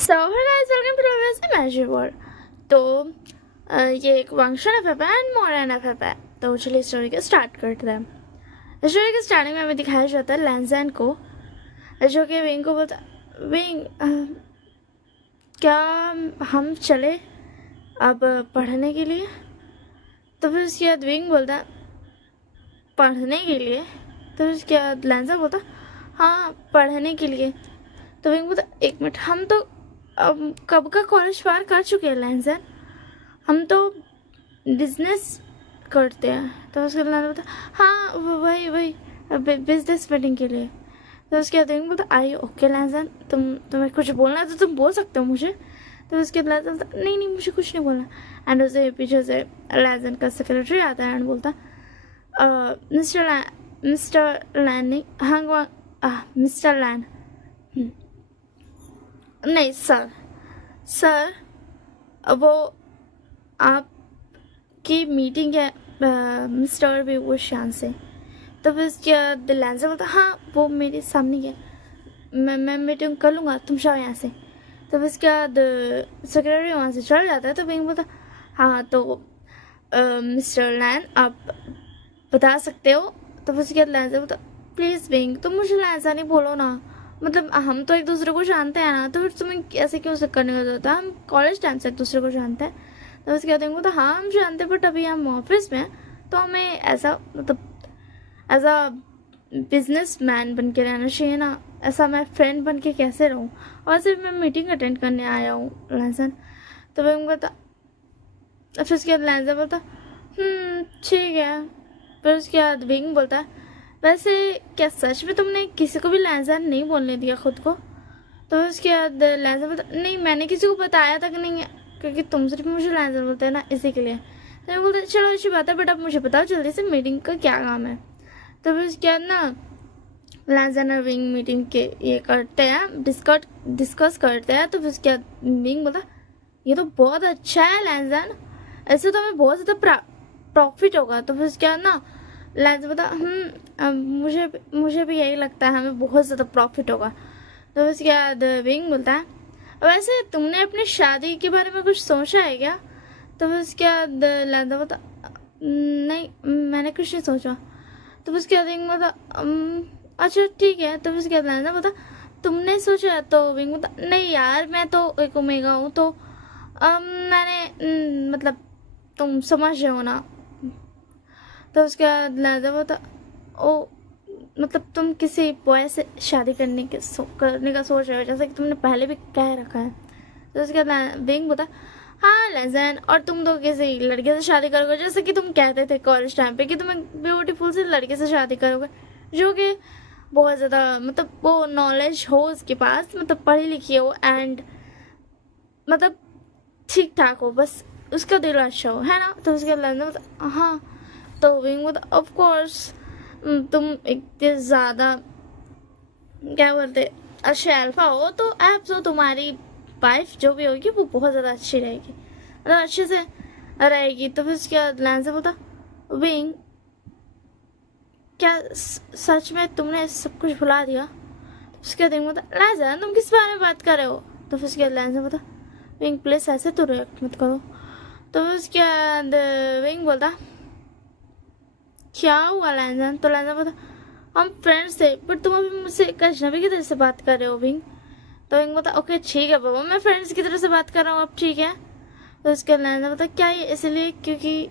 So hey guys, welcome to lovers imagine world. तो ये एक वंशन एफ एंड मोरन एफ है। तो चलिए स्टोरी को स्टार्ट करते हैं। स्टोरी के स्टार्टिंग में हमें दिखाया जाता है लैंजन को, जो कि विंग को बोलता, विंग क्या हम चले अब पढ़ने के लिए? तो फिर उसके बाद विंग बोलता पढ़ने के लिए। तो फिर उसके बाद लैंजन बोलता हाँ पढ़ने के लिए। तो विंग बोलता एक मिनट, हम तो अब कब का कॉलेज पार कर चुके हैं लैंजन, हम तो बिजनेस करते हैं। तो उसके बाद बोलता हाँ वही बिजनेस मीटिंग के लिए। तो उसके बाद विंग बोलता आई ओके लैंजन, तुम्हें कुछ बोलना है तो तुम बोल सकते हो मुझे। तो उसके बाद लैंजन बोलता नहीं मुझे कुछ नहीं बोलना। एंड उसे पीछे से लैंजन का सेक्रेटरी आता है एंड बोलता मिस्टर लैन नहीं मिस्टर लैन नहीं सर वो आपकी मीटिंग है मिस्टर विभूषण से। तो फिर उसके बाद लैंजर बोलता हाँ वो मेरे सामने है, मैं मीटिंग कर लूँगा, तुम जाओ यहाँ से। तो फिर उसके बाद सेक्रेटरी वहाँ से चल जाता है। तो विंग बोलता हाँ तो मिस्टर लैन आप बता सकते हो। तो फिर उसके बाद लैंजर बोलता प्लीज़ विंग तुम मुझे लैंजर नहीं बोलो ना, मतलब हम तो एक दूसरे को जानते हैं ना, तो फिर तुम्हें ऐसे क्यों करने का जरूरत है, हम कॉलेज टाइम से एक दूसरे को जानते हैं। तो उसके बाद उनको तो हाँ हम जानते हैं, बट अभी हम ऑफिस में हैं तो हमें ऐसा मतलब एज अ बिजनेस मैन बन के रहना चाहिए ना, ऐसा मैं फ्रेंड बन के कैसे रहूँ, और सिर्फ मैं मीटिंग अटेंड करने आया हूँ लैंसन। तो वह उनको अच्छा उसके बाद लैंसन बोलता ठीक है। फिर उसके बाद विंग बोलता है वैसे क्या सच में तुमने किसी को भी लैंजर नहीं बोलने दिया खुद को? तो उसके बाद लैंजर बोलता नहीं मैंने किसी को बताया तक नहीं है, क्योंकि तुम सिर्फ मुझे लैंजर बोलते हैं ना इसी के लिए। तो मैं बोलता चलो अच्छी बात है, बट अब मुझे बताओ जल्दी से मीटिंग का क्या काम है। तो फिर उसके बाद ना लैंजर और विंग मीटिंग के ये करते हैं, डिस्कस करते हैं। तो फिर उसके बाद विंग बोलता ये तो बहुत अच्छा है लैंजर, ऐसे तो हमें बहुत ज़्यादा प्रॉफिट होगा। तो फिर उसके बाद ना लैंजर बोलता मुझे भी यही लगता है, हमें बहुत ज़्यादा प्रॉफिट होगा। तो उसके बाद विंग बोलता है वैसे तुमने अपनी शादी के बारे में कुछ सोचा है क्या? तो फिर उसके बाद लैंजर बोलता नहीं मैंने कुछ नहीं सोचा। तो उसके बाद विंग बोलता अच्छा ठीक है। तो उसके बाद लैंजर बोलता तुमने सोचा? तो विंग बोलता नहीं यार मैं तो एक ओमेगा हूँ, तो मैंने मतलब तुम समझ रहे हो ना। तो उसके बाद लैंजर बोलता ओ मतलब तुम किसी बॉय से शादी करने का सोच रहे हो, जैसे कि तुमने पहले भी कह रखा है। तो उसके बाद विंग बोलता हाँ लैंजर, और तुम तो किसी लड़के से शादी करोगे, जैसे कि तुम कहते थे कॉलेज टाइम पे कि तुम एक ब्यूटीफुल से लड़के से शादी करोगे जो कि बहुत ज़्यादा मतलब वो नॉलेज हो उसके पास, मतलब पढ़ी लिखी हो एंड मतलब ठीक ठाक हो, बस उसका दिल अच्छा हो, है ना। तो उसके बाद लैंजर बोलता हाँ। तो विंग बोलता ऑफ कोर्स तुम इतने ज़्यादा क्या बोलते अच्छे अल्फा हो, तो आप जो तुम्हारी वाइफ जो भी होगी वो बहुत ज़्यादा अच्छी रहेगी, मतलब अच्छे से रहेगी। तो फिर उसके बाद लैंजर बोलता विंग क्या सच में तुमने सब कुछ भुला दिया? तो उसके बाद विंग बोलता लैंजर तुम किस बारे में बात कर रहे हो? तो फिर उसके बाद लैंजर बोलता विंग प्लीज ऐसे तो रिएक्ट मत करो। तो फिर उसके बाद विंग बोलता क्या हुआ लैंजर? तो लैंजर बोलता हम फ्रेंड्स थे, बट तुम अभी मुझसे एक अजनबी की तरह से बात कर रहे हो विंग। तो विंग बोलता ओके ठीक है बाबा, मैं फ्रेंड्स की तरह से बात कर रहा हूँ अब, ठीक है। तो उसके लैंजर बोलता क्या ये इसलिए क्योंकि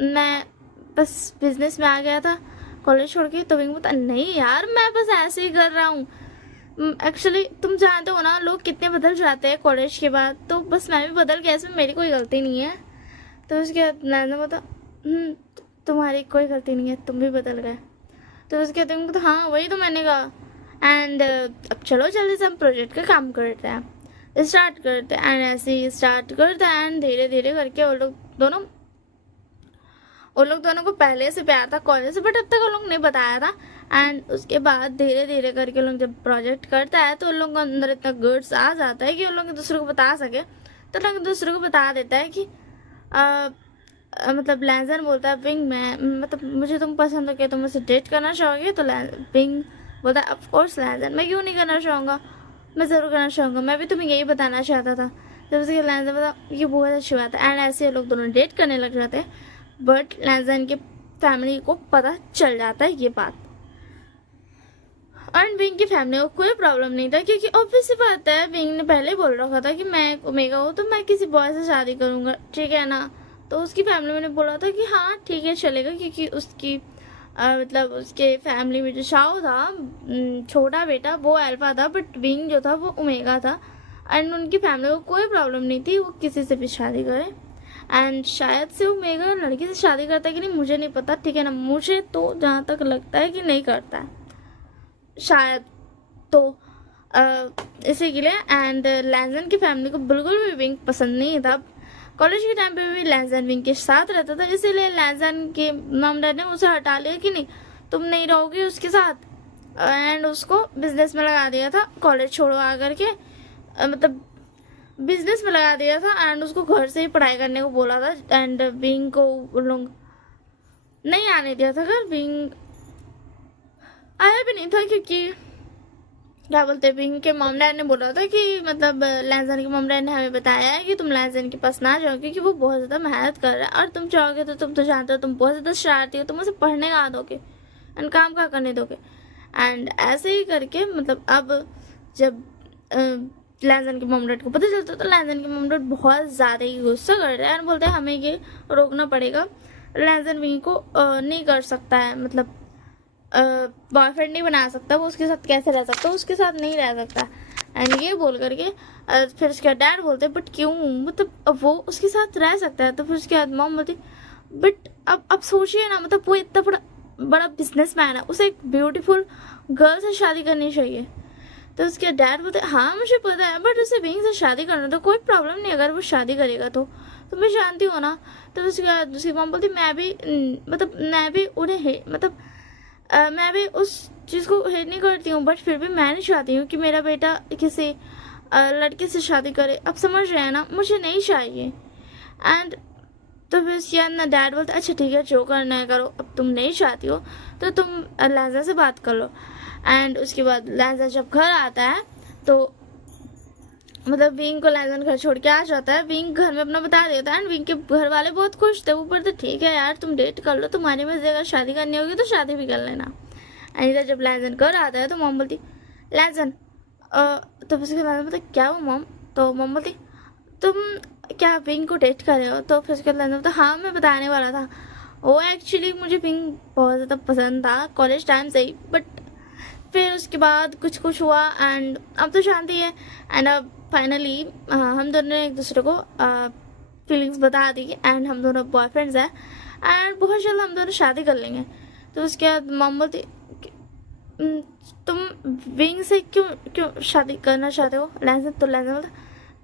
मैं बस बिजनेस में आ गया था कॉलेज छोड़ के? तो विंग बोलता नहीं यार मैं बस ऐसे ही कर रहा हूँ, एक्चुअली तुम जानते हो ना लोग कितने बदल जाते हैं कॉलेज के बाद, तो बस मैं भी बदल गया, इसमें मेरी कोई गलती नहीं है। तो उसके बाद लैंजर बोलता तुम्हारी कोई गलती नहीं है, तुम भी बदल गए। तो उसके बाद तो हाँ वही तो मैंने कहा। एंड अब चलो जल्दी से हम प्रोजेक्ट का काम करते हैं, स्टार्ट करते हैं। एंड ऐसे ही स्टार्ट करते हैं एंड धीरे धीरे करके उन लोग दोनों को पहले से प्यार था कॉलेज से, बट अब तक उन लोग नहीं बताया था। एंड उसके बाद धीरे धीरे करके लोग जब प्रोजेक्ट करता है तो उन लोगों को अंदर इतना गुड्स आ जाता है कि उन लोग एक दूसरे को बता सके, तो लोग एक दूसरे को बता देता है कि मतलब लैंजर बोलता है विंग मैं मतलब मुझे तुम पसंद हो, क्या तुम मुझसे डेट करना चाहोगे? तो विंग बोलता है ऑफ कोर्स लैंजर मैं क्यों नहीं करना चाहूँगा, मैं ज़रूर करना चाहूँगा, मैं भी तुम्हें यही बताना चाहता था। जब उसके लैंजन बता ये बहुत अच्छी बात है। एंड ऐसे लोग दोनों डेट करने लग जाते हैं, बट लैंजन के फैमिली को पता चल जाता है ये बात। एंड विंग की फैमिली को कोई प्रॉब्लम नहीं था, क्योंकि ऑब्वियस सी बात है, विंग ने पहले बोल रखा था कि मैं ओमेगा हूँ तो मैं किसी बॉय से शादी करूँगा, ठीक है ना। तो उसकी फैमिली ने बोला था कि हाँ ठीक है चलेगा, क्योंकि उसकी मतलब उसके फैमिली में जो शाओ था छोटा बेटा वो अल्फा था, बट विंग जो था वो ओमेगा था। एंड उनकी फैमिली को कोई प्रॉब्लम नहीं थी वो किसी से भी शादी करे। एंड शायद से ओमेगा लड़की से शादी करता है कि नहीं मुझे नहीं पता, ठीक है ना। मुझे तो जहाँ तक लगता है कि नहीं करता है शायद, तो इसी के लिए। एंड लैंजन की फैमिली को बिल्कुल भी विंग पसंद नहीं था। कॉलेज के टाइम पे भी लैंजन विंग के साथ रहता था, इसीलिए लैंजन के मम डैड ने उसे हटा लिया कि नहीं तुम नहीं रहोगे उसके साथ, एंड उसको बिजनेस में लगा दिया था। कॉलेज छोड़ो आकर के मतलब बिजनेस में लगा दिया था, एंड उसको घर से ही पढ़ाई करने को बोला था। एंड विंग को लोग नहीं आने दिया था घर, विंग आया भी नहीं था, क्योंकि क्या बोलते विंग के मॉम डैड ने बोला था कि मतलब लैंजन के मॉम डैड ने हमें बताया है कि तुम लैंजन के पास ना जाओ, क्योंकि वो बहुत ज़्यादा मेहनत कर रहा है, और तुम चाहोगे तो तुम तो जानते हो तुम बहुत ज़्यादा शरारती हो, तुम उसे पढ़ने का दोगे एंड काम का करने दोगे। एंड ऐसे ही करके मतलब अब जब लैंजन के मॉम डैड को पता चलता तो लैंजन के मॉम डैड बहुत ज़्यादा ही गुस्सा कर रहे हैं एंड बोलते हैं हमें ये रोकना पड़ेगा, लैंजन विंग को नहीं कर सकता है, मतलब बॉयफ्रेंड नहीं बना सकता, वो उसके साथ कैसे रह सकता, उसके साथ नहीं रह सकता। एंड ये बोल करके फिर उसके डैड बोलते बट क्यों, मतलब अब वो उसके साथ रह सकता है। तो फिर उसके बाद मॉम बोलती बट अब सोचिए ना, मतलब वो इतना बड़ा बिजनेसमैन है, उसे एक ब्यूटीफुल गर्ल से शादी करनी चाहिए। तो उसके डैड बोलते हाँ मुझे पता है, बट उसे विंग से शादी करना तो कोई प्रॉब्लम नहीं अगर वो शादी करेगा तो मैं जानती हूँ ना। तो उसके बाद उसकी मॉम बोलती मैं भी उन्हें मतलब मैं भी उस चीज़ को हेट नहीं करती हूँ, बट फिर भी मैं नहीं चाहती हूँ कि मेरा बेटा किसी लड़के से शादी करे। अब समझ रहे हैं ना, मुझे नहीं चाहिए। एंड तो फिर उसके बाद ना डैड बोलते अच्छा ठीक है जो करना है करो, अब तुम नहीं चाहती हो तो तुम लैंजा से बात कर लो। एंड उसके बाद लैंजा जब घर आता है तो मतलब विंग को लैंजन घर छोड़ के आ जाता है, विंग घर में अपना बता देता है। एंड विंग के घर वाले बहुत खुश थे, वो बोलते ठीक है यार तुम डेट कर लो, तुम्हारी मर्जी, अगर शादी करनी होगी तो शादी भी कर लेना। एंड इधर जब लैंजन घर आता है तो मॉम बोलती लैंजन तो फिर उसके बाद बोलते क्या वो मॉम, तो मॉम बोलती तुम क्या विंग को डेट कर रहे हो। तो फिर उसके बाद लैंजन बोलता हाँ मैं बताने वाला था, वो एक्चुअली मुझे विंग बहुत ज़्यादा पसंद था कॉलेज टाइम से ही, बट फिर उसके बाद कुछ हुआ एंड अब तो शांति है। एंड अब फाइनली हम दोनों ने एक दूसरे को फीलिंग्स बता दी एंड हम दोनों बॉयफ्रेंड्स हैं एंड बहुत जल्द हम दोनों शादी कर लेंगे। तो उसके बाद मॉम बोलती तुम विंग से क्यों शादी करना चाहते हो लैंजन। तो लैंजन बोलता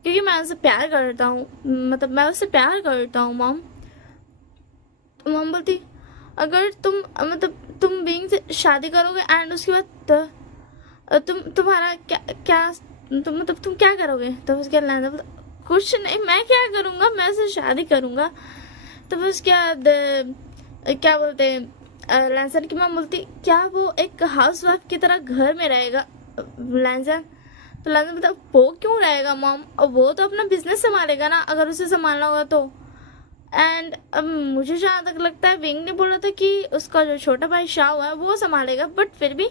क्योंकि मैं उससे प्यार करता हूँ, मतलब मैं उससे प्यार करता हूँ मॉम। तो मॉम बोलती अगर तुम मतलब तुम विंग से शादी करोगे एंड उसके बाद तुम्हारा क्या मतलब तुम क्या करोगे। तो उसके बाद लैंजन बोलता कुछ नहीं, मैं क्या करूँगा, मैं उससे शादी करूँगा। तो फिर उसके बाद क्या बोलते लैंजन की मॉम बोलती क्या वो एक हाउस वाइफ की तरह घर में रहेगा लैंजन। तो लैंजन बोलता वो क्यों रहेगा मॉम, और वो तो अपना बिजनेस संभालेगा ना अगर उसे संभालना होगा तो। एंड अब मुझे जहाँ तक लगता है विंग ने बोला था कि उसका जो छोटा भाई शाओ है वो संभालेगा, बट फिर भी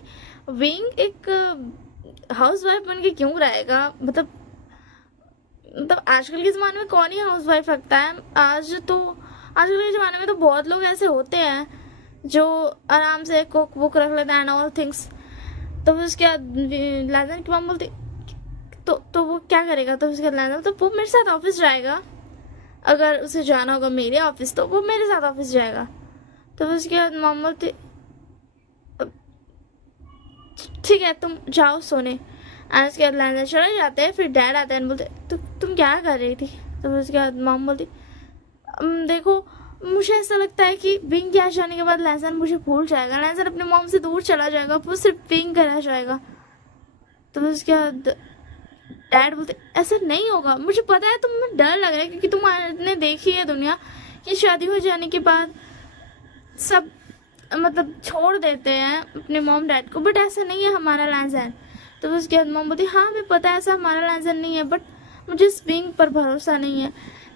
विंग एक हाउस वाइफ बन के क्यों रहेगा। मतलब आजकल के ज़माने में कौन ही हाउस वाइफ रखता है। आजकल के ज़माने में तो बहुत लोग ऐसे होते हैं जो आराम से कुक बुक रख लेते हैं एंड ऑल थिंग्स। तो फिर उसके बाद लैंजन की मॉम बोलती तो वो क्या करेगा। तो उसके बाद लैंजन तो वो मेरे साथ ऑफिस जाएगा, अगर उसे जाना होगा मेरे ऑफिस तो वो मेरे साथ ऑफिस जाएगा। तो फिर उसके बाद मॉम बोलती ठीक है तुम जाओ सोने। एंड उसके बाद लैंजन चले जाते हैं, फिर डैड आते हैं बोलते तुम क्या कर रही थी। तो फिर उसके बाद मॉम बोलती देखो मुझे ऐसा लगता है कि विंग के आ जाने के बाद लैंजन मुझे भूल जाएगा, लैंजन अपने मॉम से दूर चला जाएगा, वो सिर्फ विंग का रह जाएगा। तो फिर उसके बाद डैड बोलते ऐसा नहीं होगा, मुझे पता है तुम्हें डर लग रहा है क्योंकि तुमने देखी है दुनिया कि शादी हो जाने के बाद सब मतलब छोड़ देते हैं अपने मॉम डैड को, बट ऐसा नहीं है हमारा लैंजन। तो फिर उसके बाद मॉम बोलती हाँ हमें पता है ऐसा हमारा लाइसेंस नहीं है, बट मुझे स्विंग पर भरोसा नहीं है।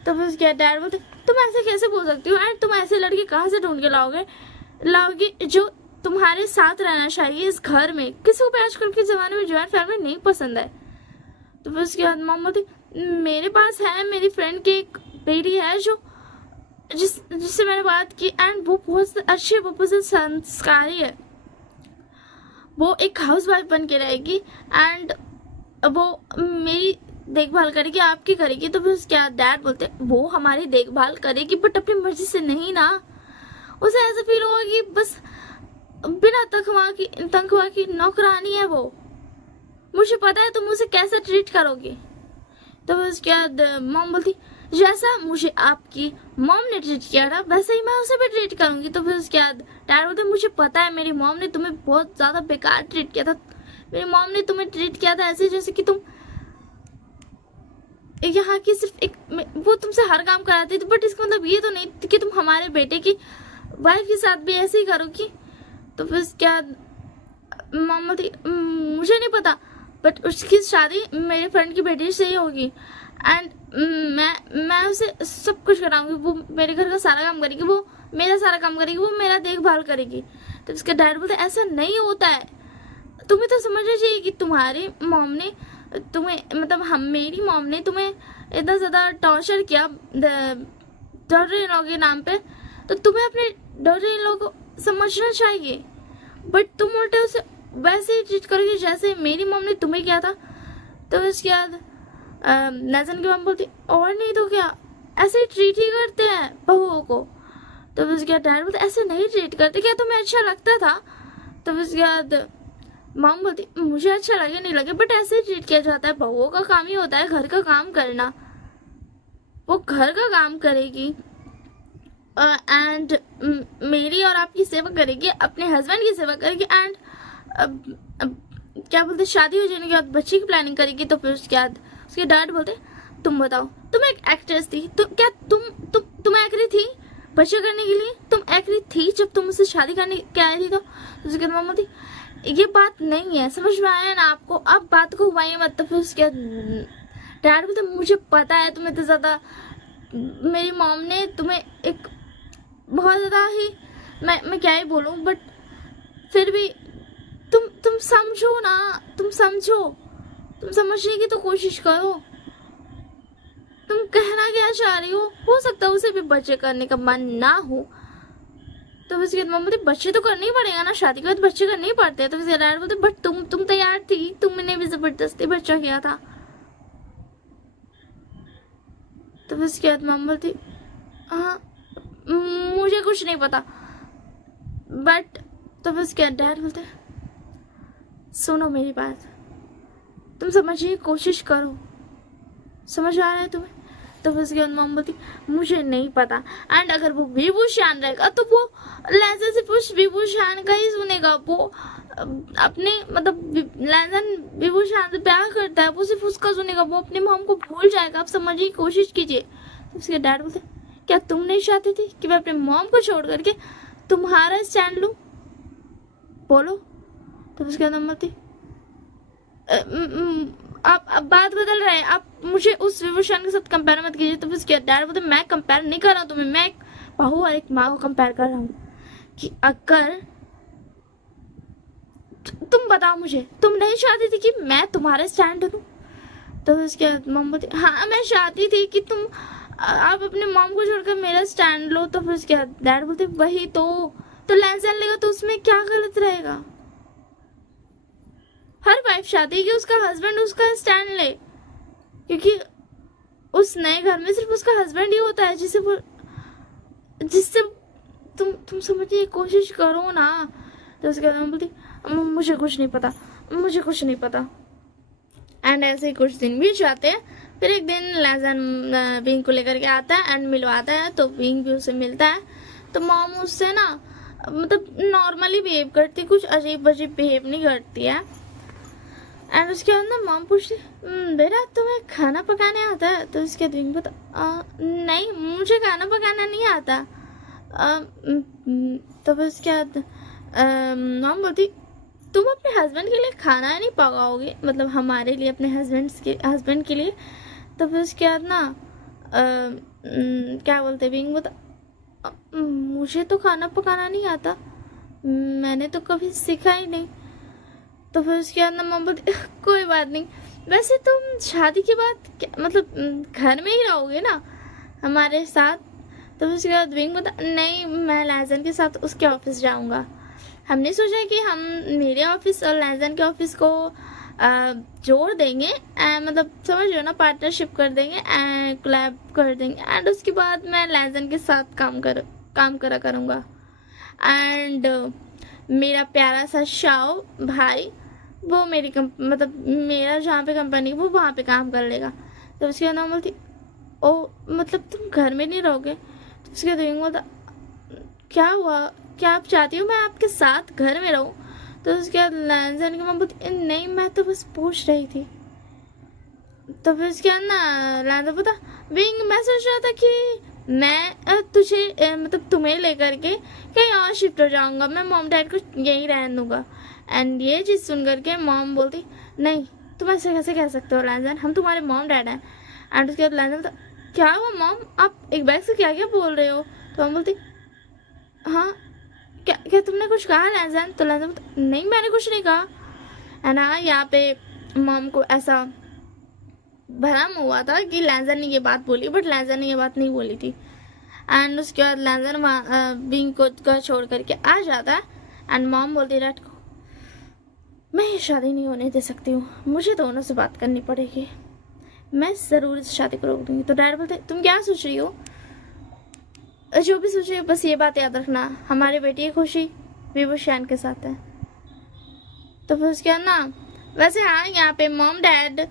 तो फिर उसके बाद डैड बोलते तुम ऐसे कैसे बोल सकती हो, एंड तुम ऐसे लड़के कहाँ से ढूंढ के लाओगे जो तुम्हारे साथ रहना चाहिए इस घर में। किसी को भी आजकल के ज़माने में जॉइंट फैमिली नहीं पसंद है। तो फिर उसके बाद मॉम बोलती मेरे पास है, मेरी फ्रेंड की एक बेटी है जो जिससे मैंने बात की, एंड वो बहुत अच्छी, वो बहुत संस्कारी है, वो एक हाउस वाइफ बन के रहेगी एंड वो मेरी देखभाल करेगी, आपकी करेगी। तो फिर उसके डैड बोलते वो हमारी देखभाल करेगी बट अपनी मर्जी से नहीं ना, उसे ऐसा फील होगा कि बस बिना तनख्वाह की नौकरानी है वो, मुझे पता है तुम उसे कैसे ट्रीट करोगे। तो फिर उसके बाद मॉम बोलती जैसा मुझे आपकी मॉम ने ट्रीट किया था वैसे ही मैं उसे भी ट्रीट करूंगी। तो फिर उसके बाद डैड बोलते मुझे पता है मेरी मॉम ने तुम्हें बहुत ज़्यादा बेकार ट्रीट किया था, मेरी मॉम ने तुम्हें ट्रीट किया था ऐसे जैसे कि तुम यहाँ की सिर्फ एक, वो तुमसे हर काम कराती थी, बट इसका मतलब ये तो नहीं कि तुम हमारे बेटे की वाइफ के साथ भी ऐसे ही करोगी। तो फिर क्या मॉम बोलती मुझे नहीं पता, बट उसकी शादी मेरे फ्रेंड की बेटी से ही होगी एंड मैं उसे सब कुछ कराऊंगी, वो मेरे घर का सारा काम करेगी, वो मेरा सारा काम करेगी, वो मेरा देखभाल करेगी। तो उसके डैड बोलते ऐसा नहीं होता है, तुम्हें तो समझना चाहिए कि तुम्हारी मॉम ने तुम्हें, मतलब मेरी मॉम ने तुम्हें इतना ज़्यादा टॉर्चर किया डॉटर इन लॉ के नाम पे, तो तुम्हें अपने डॉटर इन लॉ को समझना चाहिए, बट तुम उल्टे उसे वैसे ही ट्रीट करोगे जैसे मेरी मॉम ने तुम्हें किया था। तो उसके बाद नजन की मॉम बोलती और नहीं तो क्या, ऐसे ही ट्रीट ही करते हैं बहुओं को। तो उसके बाद डैड बोलते ऐसे नहीं ट्रीट करते, क्या तुम्हें अच्छा लगता था। तो उसके बाद मॉम बोलती मुझे अच्छा लगे नहीं लगे बट ऐसे ही ट्रीट किया जाता है, बहुओं का काम ही होता है घर का काम करना, वो घर का काम करेगी एंड मेरी और आपकी सेवा करेगी, अपने हस्बैंड की सेवा करेगी एंड क्या बोलते शादी हो जाने के बाद बच्चे की प्लानिंग करेगी। तो फिर उसके बाद उसके डैड बोलते तुम बताओ, तुम एक एक्ट्रेस थी तो क्या तुम एग्री थी बच्चे करने के लिए, तुम एग्री थी जब तुम उससे शादी करने के आई थी। तो उसके बाद मम्मा थी ये बात नहीं है, समझ में आया ना आपको, अब बात को हुआ मत। तो फिर उसके डैड बोलते मुझे पता है तुम्हें तो ज़्यादा, मेरी मॉम ने तुम्हें एक बहुत ज़्यादा ही, मैं क्या ही बोलूँ, बट फिर भी तुम समझो ना, तुम समझने की तो कोशिश करो, तुम कहना क्या चाह रही हो सकता है उसे भी बच्चे करने का मन ना हो। तो उसके बाद मम्मी बोलती बच्चे तो करने ही पड़ेगा ना, शादी के बाद बच्चे करने ही पड़ते हैं। तो फिर डैड बोलते बट तुम तैयार थी, तुमने भी जबरदस्ती बच्चा किया था। तो फिर उसके बाद मम्मी बोलती हाँ मुझे कुछ नहीं पता, बट तो फिर उसके बाद डैड बोलते सुनो मेरी बात, तुम समझने की कोशिश करो, समझ आ रहा है तुम्हें। तो फिर उसके बाद मॉम बोलती मुझे नहीं पता, एंड अगर वो विभूषण रहेगा तो वो लहजा से पुरुष विभूषण का ही सुनेगा, वो अपने मतलब लहजन विभूषण से प्यार करता है, वो सिर्फ उसका सुनेगा, वो अपनी मॉम को भूल जाएगा, आप समझने की कोशिश कीजिए। तो उसके डैड बोलते क्या तुम नहीं चाहती थी कि मैं अपने मॉम को छोड़ करके तुम्हारा स्टैंड लूं, बोलो। तो उसके बाद मम्मा बोलती आप बात बदल रहे हैं, आप मुझे उस विभूषण के साथ कंपेयर मत कीजिए। तो फिर डैड बोलते मैं कंपेयर नहीं कर रहा हूँ तुम्हें, मैं एक बहू और एक माँ को कंपेयर कर रहा हूँ कि अगर तुम बताओ मुझे, तुम नहीं चाहती थी कि मैं तुम्हारे स्टैंड लूं। तो उसके बाद मम बोलती हाँ मैं चाहती थी कि तुम आप अपने मॉम को छोड़कर मेरा स्टैंड लो। तो फिर उसके बाद डैड बोलते वही तो लाइसेंस लेगा तो उसमें क्या गलत रहेगा, हर वाइफ चाहती है कि उसका हस्बैंड उसका स्टैंड ले, क्योंकि उस नए घर में सिर्फ उसका हस्बैंड ही होता है जिससे तुम समझने की कोशिश करो ना। तो उसके बाद बोलती मुझे कुछ नहीं पता एंड ऐसे ही कुछ दिन बीत जाते हैं। फिर एक दिन लैजन विंग को लेकर के आता है एंड मिलवाता है, तो विंग भी उसे मिलता है। तो मॉम उससे ना मतलब नॉर्मली बिहेव करती, कुछ अजीब बिहेव नहीं करती है। एंड उसके बाद ना मॉम पूछती बेटा तुम्हें खाना पकाने आता है। तो उसके विंग बता नहीं मुझे खाना पकाना नहीं आता। तो फिर उसके बाद मॉम बोलती तुम अपने हस्बैंड के लिए खाना नहीं पकाओगे, मतलब हमारे लिए, अपने हस्बैंड के लिए, तो फिर उसके बाद ना क्या बोलते विंग बता, मुझे तो खाना पकाना नहीं आता, मैंने तो कभी सीखा ही नहीं। तो फिर उसके बाद ना मम्मी बोलती कोई बात नहीं, वैसे तुम शादी के बाद मतलब घर में ही रहोगे ना हमारे साथ। तो फिर उसके बाद विंग बता, नहीं मैं लहजन के साथ उसके ऑफिस जाऊंगा। हमने सोचा कि हम मेरे ऑफिस और लहजन के ऑफिस को जोड़ देंगे, मतलब समझ रहे हो ना, पार्टनरशिप कर देंगे एंड कोलैब कर देंगे, एंड उसके बाद मैं लहजन के साथ काम करा करूँगा। एंड मेरा प्यारा सा शाओ भाई वो मेरी मतलब मेरा जहाँ पे कंपनी वो वहाँ पे काम कर लेगा। तो उसके बाद नाम बोलती, ओ मतलब तुम घर में नहीं रहोगे। तो उसके बाद बोलता, क्या हुआ, क्या आप चाहती हो मैं आपके साथ घर में रहूं। तो उसके बाद लहजन की माँ बोलती, नहीं मैं तो बस पूछ रही थी। तो फिर उसके बाद ना लहजन बोलता, विंग मैं सोच रहा था कि मैं तुझे मतलब तुम्हें लेकर के कहीं और शिफ्ट हो जाऊंगा, मैं मॉम डैड को यहीं रहने दूंगा। एंड ये चीज़ सुन करके मॉम बोलती, नहीं तुम ऐसे कैसे कह सकते हो लहजन, हम तुम्हारे मॉम डैड हैं। एंड उसके बाद लहजन बोलता, क्या हुआ मॉम, आप एक बैग से क्या क्या बोल रहे हो। तो हम बोलती, हाँ क्या क्या तुमने कुछ कहा लहजन। तो लहजन बोलता, नहीं मैंने कुछ नहीं कहा। एंड हाँ यहाँ पे मॉम को ऐसा भरम हुआ था कि लहजन ने ये बात बोली, बट लहजन ने ये बात नहीं बोली थी। एंड उसके बाद लहजन विंग को घर छोड़ करके आ जाता है। एंड मॉम बोलती डैड को, मैं ये शादी नहीं होने दे सकती हूँ, मुझे दोनों से बात करनी पड़ेगी, मैं ज़रूर इस शादी को रोक दूंगी। तो डैड बोलते, तुम क्या सोच रही हो, जो भी सोच रही हो बस ये बात याद रखना, हमारी बेटी की खुशी विभूषण के साथ है। तो फिर उसके बाद ना वैसे हाँ यहाँ पे मॉम डैड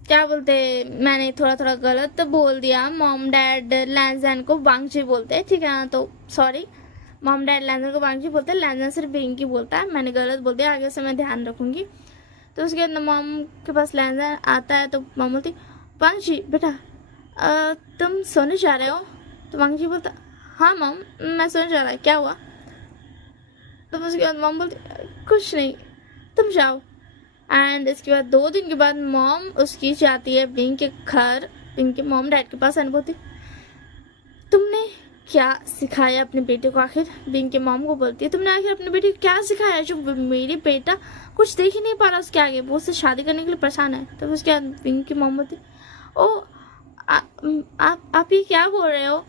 क्या बोलते, मैंने थोड़ा थोड़ा गलत बोल दिया, मॉम डैड लैंजन को बांगजी बोलते हैं, ठीक है ना, तो सॉरी, मॉम डैड लैंजन को बांगजी बोलते हैं, लैंजन सिर्फ बिंकी बोलता है, मैंने गलत बोल दिया, आगे से मैं ध्यान रखूंगी। तो उसके बाद मॉम के पास लैंजन आता है, तो मॉम बोलती, बांगजी बेटा तुम सोने जा रहे हो। तो बांगजी बोलता, हाँ मॉम मैं सोने जा रहा है, क्या हुआ। तो उसके बाद मॉम बोलती, कुछ नहीं तुम जाओ। एंड इसके बाद 2 दिन के बाद मॉम उसकी जाती है बिंग के घर, बिंग के मॉम डैड के पास, एंड बोलती, तुमने क्या सिखाया अपने बेटे को। आखिर बिंग के मॉम को बोलती है, तुमने आखिर अपने बेटे को क्या सिखाया जो मेरी बेटा कुछ देख ही नहीं पा रहा उसके आगे, वो उससे शादी करने के लिए परेशान है। तो उसके बाद बिंग की मॉम बोलती, ओ आप ये क्या बोल रहे हो,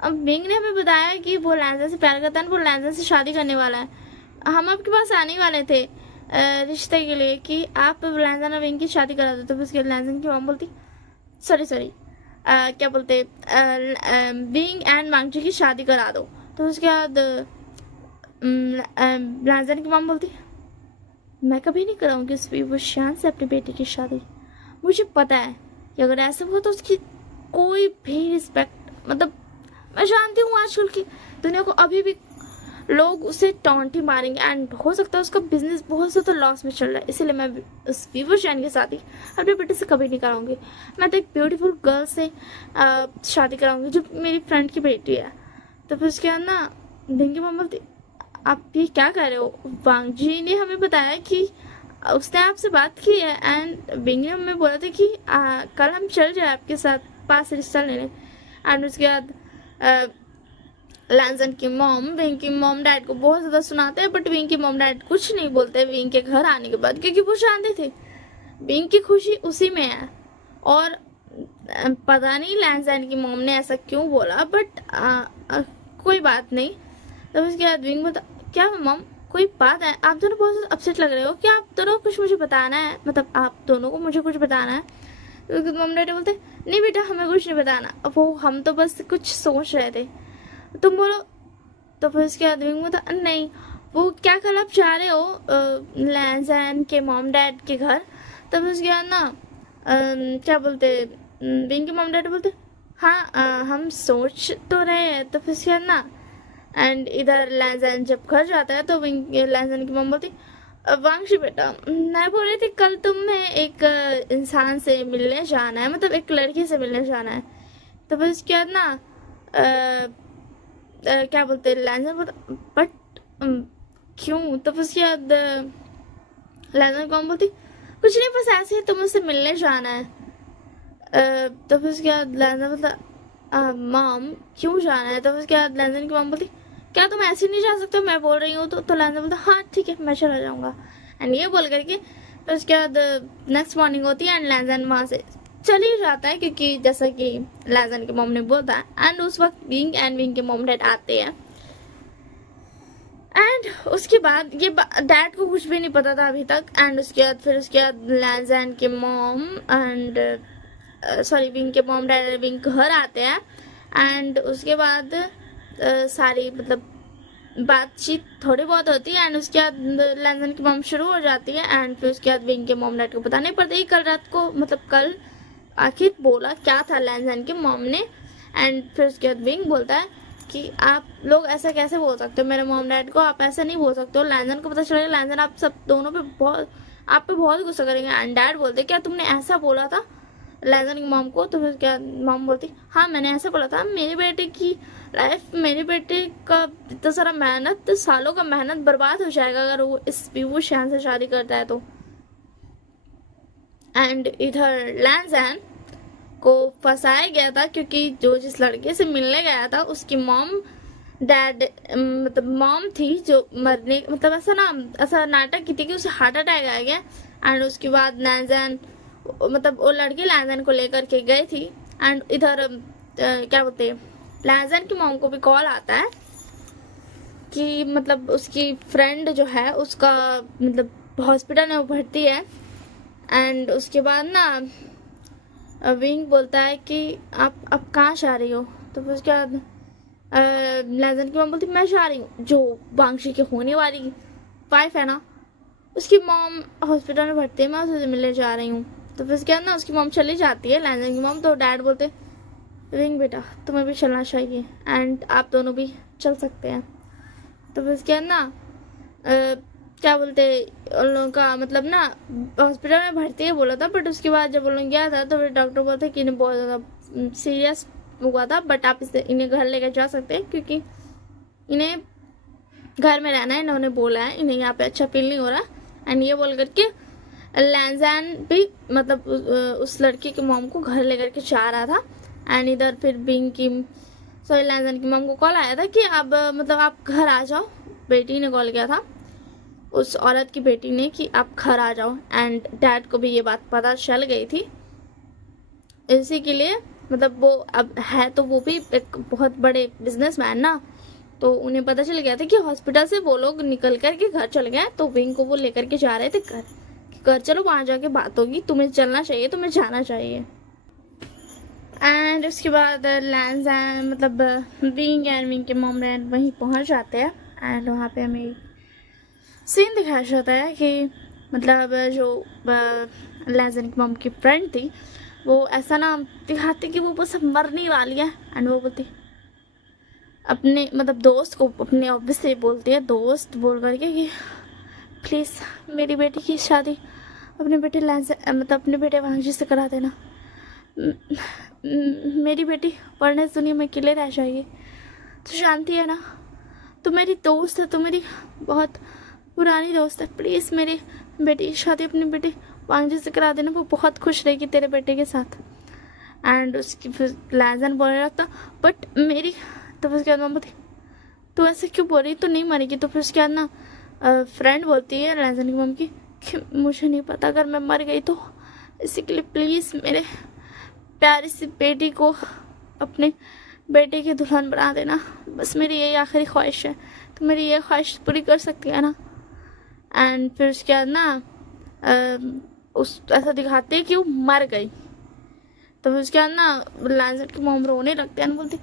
अब बिंग ने हमें बताया कि वो लैंजन से प्यार करता है, वो लैंजन से शादी करने वाला है, हम आपके पास आने वाले थे रिश्ते के लिए कि आप लैंजन और बिंग की शादी करा दो। तो उसके लैंजन की मॉम बोलती, सॉरी क्या बोलते बिंग एंड मांगजी की शादी करा दो। तो उसके बाद लैंजन की मॉम बोलती, मैं कभी नहीं कराऊंगी उस विभूषण से अपनी बेटी की शादी, मुझे पता है कि अगर ऐसा हुआ तो उसकी कोई भी रिस्पेक्ट, मतलब मैं जानती हूँ आजकल की दुनिया को अभी भी लोग उसे टॉन्टी मारेंगे, एंड हो सकता है उसका बिजनेस बहुत ज़्यादा लॉस में चल रहा है, इसीलिए मैं उस विभूषण की शादी अपने बेटे से कभी नहीं कराऊंगी, मैं तो एक ब्यूटीफुल गर्ल से शादी कराऊंगी जो मेरी फ्रेंड की बेटी है। तो फिर उसके बाद ना बिंगी मम्मा बोलती, आप ये क्या कर रहे हो, वांगजी ने हमें बताया कि उसने आपसे बात की है, एंड बिंगी ने हमें बोला था कि कल हम चल जाए आपके साथ पास रिश्ता लेने। एंड उसके बाद लैंजन की मॉम विंग की मॉम डैड को बहुत ज़्यादा सुनाते हैं, बट विंग की मॉम डैड कुछ नहीं बोलते विंग के घर आने के बाद, क्योंकि वो जानते थे विंग की खुशी उसी में है। और पता नहीं लैंजन की मॉम ने ऐसा क्यों बोला, बट कोई बात नहीं। तो उसके बाद विंग बोलता, क्या मॉम कोई बात है, आप दोनों बहुत अपसेट लग रहे हो, क्या आप दोनों कुछ मुझे बताना है, मतलब आप दोनों को मुझे कुछ बताना है। तो उसके मॉम डैडी बोलते, नहीं बेटा हमें कुछ नहीं बताना, वो हम तो बस कुछ सोच रहे थे, तुम बोलो। तो फिर उसके बाद विंग बोलता, नहीं वो क्या कल आप जा रहे हो लैंजन के मॉम डैड के घर। तो फिर उसके बाद ना क्या बोलते विंग के मॉम डैड बोलते, हाँ हम सोच तो रहे हैं। तो फिर उसके बाद ना एंड इधर लैंजन जब घर जाता है तो लैंजन की मॉम बोलती, वांगशी बेटा मैं बोल रही थी कल तुम्हें एक इंसान से मिलने जाना है, मतलब एक लड़की से मिलने जाना है। तो फिर उसके बाद ना क्या बोलते लैंजन बोलता, बट क्यों? तब उसके बाद लैजन कौन बोलती कुछ नहीं, बस ऐसे ही तुम उससे मिलने जाना है। तब उसके बाद लैजन बोलता मॉम क्यों जाना है? तब उसके बाद लैजन की मॉम बोलती क्या तुम ऐसे नहीं जा सकते हो, मैं बोल रही हूँ तो लैजन बोलता हाँ ठीक है मैं चला जाऊँगा। एंड ये बोल करके फिर उसके बाद नेक्स्ट मॉर्निंग होती है एंड लैजन वहाँ से चल ही जाता है, क्योंकि जैसा कि लैजन के मॉम ने बोला है। एंड उस वक्त विंग के मॉम डैड आते हैं। एंड उसके बाद ये डैड को कुछ भी नहीं पता था अभी तक। एंड उसके बाद लैजन के मॉम एंड सॉरी विंग के मॉम डैड विंग घर आते हैं। एंड उसके बाद सारी मतलब बातचीत थोड़ी बहुत होती है। एंड उसके बाद लैजन की मॉम शुरू हो जाती है। एंड फिर उसके बाद विंग के मॉम डैड को पता नहीं पड़ता कल रात को मतलब कल आखिर बोला क्या था लैजन के मॉम ने। एंड फिर उसके बाद विंग बोलता है कि आप लोग ऐसा कैसे बोल सकते हो मेरे मॉम डैड को, आप ऐसा नहीं बोल सकते हो। लैजन को पता चलेगा, लैजन आप सब दोनों पे बहुत आप पे बहुत गुस्सा करेंगे। एंड डैड बोलते क्या तुमने ऐसा बोला था लैजन की मॉम को? तो फिर क्या मॉम बोलती हाँ मैंने ऐसा बोला था, मेरे बेटे की लाइफ, मेरे बेटे का इतना सारा मेहनत, सालों का मेहनत बर्बाद हो जाएगा अगर वो इस पीवू शहन से शादी करता है तो। एंड इधर लैजन को फंसाया गया था क्योंकि जो जिस लड़के से मिलने गया था उसकी मॉम डैड मतलब मॉम थी जो मरने मतलब ऐसा नाटक की थी कि उसे हार्ट अटैक आ गया। एंड उसके बाद लैजन मतलब वो लड़की लैजन को लेकर के गई थी। एंड इधर क्या बोलते हैं लैजन की मॉम को भी कॉल आता है कि मतलब उसकी फ्रेंड जो है उसका मतलब हॉस्पिटल में भर्ती है। एंड उसके बाद ना विंग बोलता है कि आप कहाँ जा रही हो? तो फिर उसके बाद लैजन की मॉम बोलती मैं जा रही हूँ, जो वांगशी की होने वाली वाइफ है ना उसकी मॉम हॉस्पिटल में भर्ती है, मैं उससे मिलने जा रही हूँ। तो फिर उसके बाद ना उसकी मॉम चली जाती है लैजन की मॉम। तो डैड बोलते विंग बेटा तुम्हें भी चलना चाहिए एंड आप दोनों भी चल सकते हैं। तो फिर उसके बाद ना क्या बोलते उन लोगों का मतलब ना हॉस्पिटल में भर्ती है बोला था, बट उसके बाद जब उन लोग गया था तो फिर डॉक्टर बोलते कि इन्हें बहुत ज़्यादा सीरियस हुआ था, बट आप इन्हें घर लेकर जा सकते हैं क्योंकि इन्हें घर में रहना है, इन्होंने बोला है, इन्हें यहाँ पे अच्छा फील नहीं हो रहा। एंड ये बोल करके लैजन भी मतलब उस लड़की की मॉम को घर लेकर के जा रहा था। एंड इधर फिर लैजन की मॉम को कॉल आया था कि अब मतलब आप घर आ जाओ, बेटी ने कॉल किया था उस औरत की बेटी ने कि आप घर आ जाओ। एंड डैड को भी ये बात पता चल गई थी, इसी के लिए मतलब वो अब है तो वो भी एक बहुत बड़े बिजनेसमैन ना, तो उन्हें पता चल गया था कि हॉस्पिटल से वो लोग निकल कर के घर चल गए। तो विंग को वो लेकर के जा रहे थे घर चलो वहाँ जाके बात होगी, तुम्हें चलना चाहिए, तुम्हें जाना चाहिए। एंड उसके बाद लैजन मतलब विंग के मॉम डैड वहीं पहुँच जाते हैं। एंड वहाँ पे हमें सीन दिखाया जाता है कि मतलब जो लैजन की मॉम की फ्रेंड थी वो ऐसा ना दिखाती कि वो बस मरने वाली है। एंड वो बोलती अपने मतलब दोस्त को अपने ऑफिस से बोलती है, दोस्त बोल करके कि प्लीज़ मेरी बेटी की शादी अपने बेटे लैजन मतलब अपने बेटे वांगजी से करा देना, मेरी बेटी पढ़ने इस दुनिया में अकेले रह जाएगी। तो जानती है ना तो मेरी दोस्त है, तो मेरी बहुत पुरानी दोस्त है, प्लीज़ मेरी बेटी की शादी अपने बेटे वांगजी से करा देना, वो बहुत खुश रहेगी तेरे बेटे के साथ। एंड उसकी फिर लैजन बोलने लगता बट मेरी, तो फिर उसके बाद मम्मी बोलती तो ऐसे क्यों बोल रही, तो नहीं मरेगी। तो फिर उसके बाद ना फ्रेंड बोलती है लैजन की मम्मी की कि मुझे नहीं पता अगर मैं मर गई तो, इसी के लिए प्लीज़ मेरे प्यारी सी बेटी को अपने बेटे की दुल्हन बना देना, बस मेरी यही आखिरी ख्वाहिश है, तो मेरी ये ख्वाहिश पूरी कर सकती है ना। एंड फिर उसके बाद ना उस ऐसा दिखाते हैं कि वो मर गई। तो फिर उसके बाद ना लैजन की मॉम रोने लगते हैं, बोलती